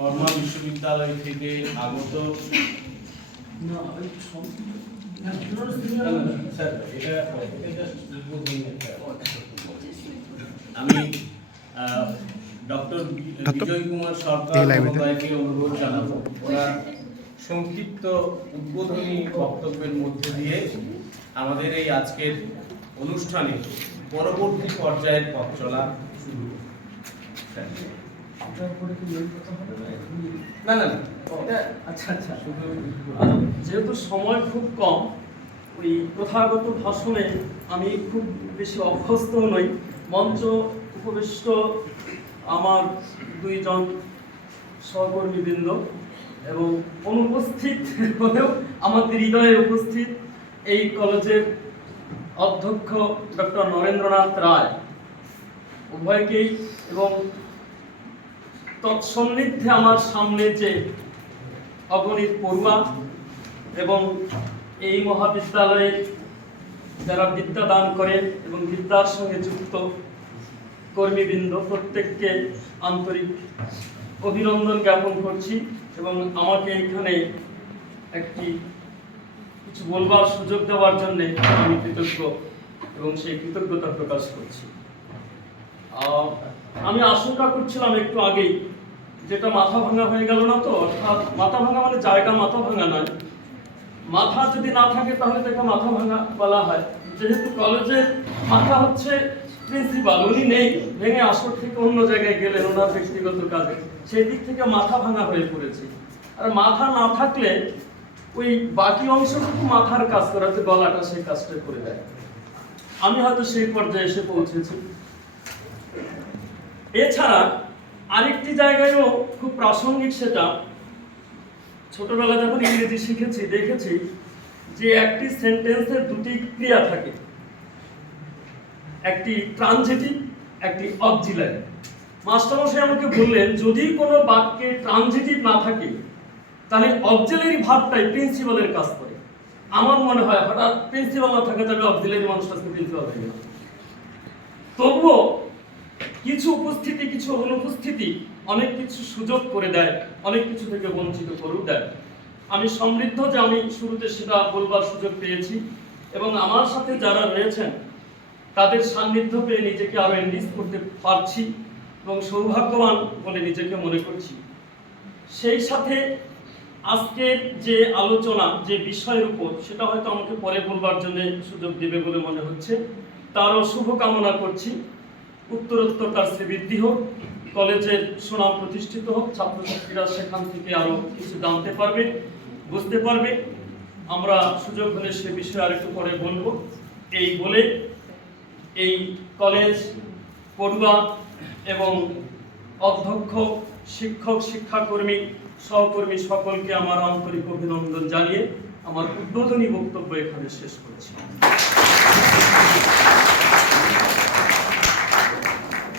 বর্মা বিশ্ববিদ্যালয় থেকে আগত আমি ডক্টর বিজয় কুমার সরকার মহোদয়কে অনুরোধ জানাবো ওনার সংক্ষিপ্ত উদ্বোধনী বক্তব্যের মধ্যে দিয়ে আমাদের এই আজকের অনুষ্ঠানে পরবর্তী পর্যায়ের পথ চলা শুরু। না না আচ্ছা যেহেতু সময় খুব কম, ওই প্রথাগত ভাষণে আমি খুব বেশি অভ্যস্ত নই। মঞ্চ উপবিষ্ট আমার দুইজন সহকর্মীবৃন্দ এবং অনুপস্থিত হলেও আমাদের হৃদয়ে উপস্থিত এই কলেজের অধ্যক্ষ ডক্টর নরেন্দ্রনাথ রায়, উভয়কেই এবং তৎসন্নিধ্যে আমার সামনে যে অগণিত পড়ুয়া এবং এই মহাবিদ্যালয়ে যারা বিদ্যাদান করেন এবং বিদ্যার সঙ্গে যুক্ত কর্মীবৃন্দ, প্রত্যেককে আন্তরিক অভিনন্দন জ্ঞাপন করছি এবং আমাকে এখানে কিছু বলবার সুযোগ দেওয়ার জন্য আমি কৃতজ্ঞ এবং সেই কৃতজ্ঞতা প্রকাশ করছি। আমি আশঙ্কা করছিলাম একটু আগেই, যেটা মাথা ভাঙা হয়ে গেল না তো, অর্থাৎ মাথা ভাঙা মানে জায়গা মাথা ভাঙা নয়, মাথা যদি না থাকে তাহলে তাকে মাথা ভাঙা বলা হয়। যেহেতু কলেজের মাথা হচ্ছে প্রিন্সিপাল, উনি নেই, ভেঙে আসর থেকে অন্য জায়গায় গেলেন ওনার ব্যক্তিগত কাজে, সেই দিক থেকে মাথা ভাঙা হয়ে পড়েছে। আর মাথা না থাকলে ওই বাকি অংশটুকু মাথার কাজ করা, যে গলাটা সেই কাজটা করে দেয়। আমি হয়তো সেই পর্যায়ে এসে পৌঁছেছি। এছাড়া আরেকটি জায়গায়ও খুব প্রাসঙ্গিক, সেটা ছোটবেলা যখন ইংরেজি শিখেছি দেখেছি যে একটি সেন্টেন্সের দুটি ক্রিয়া থাকে, একটি ট্রানজিটিভ, একটি অক্সিলারি। মাস্টারমশাই আমাকে বললেন, যদি কোনো বাক্যে ট্রানজিটিভ না থাকে তাহলে অক্সিলারি ভার্বটাই প্রিন্সিপালের কাজ করে। আমার মনে হয় হঠাৎ প্রিন্সিপাল না থাকে তবে অক্সিলারি মানুষটা প্রিন্সিপাল হয়ে গেল। তবুও কিছু উপস্থিতি, কিছু অনুপস্থিতি অনেক কিছু সুযোগ করে দেয়, অনেক কিছু থেকে বঞ্চিত করেও দেয়। আমি সমৃদ্ধ যে আমি শুরুতে সেটা বলবার সুযোগ পেয়েছি এবং আমার সাথে যারা রয়েছেন তাদের সান্নিধ্য পেয়ে নিজেকে আরো এনরিচ করতে পারছি এবং সৌভাগ্যবান বলে নিজেকে মনে করছি। সেই সাথে আজকের যে আলোচনা, যে বিষয়ের উপর, সেটা হয়তো আমাকে পরে বলবার জন্য সুযোগ দেবে বলে মনে হচ্ছে, তারও শুভকামনা করছি। উত্তরোত্তর তার শ্রীবৃদ্ধি হোক, কলেজের সুনাম প্রতিষ্ঠিত হোক, ছাত্রছাত্রীরা সেখান থেকে আরো কিছু জানতে পারবে, বুঝতে পারবে। আমরা সুযোগ হলে সে বিষয়ে আরেকটু পরে বলবো। এই বলে এই কলেজ, পড়ুয়া এবং অধ্যক্ষ, শিক্ষক, শিক্ষাকর্মী, সহকর্মী সকলকে আমার আন্তরিক অভিনন্দন জানিয়ে আমার উদ্বোধনী বক্তব্য এখানে শেষ করছি।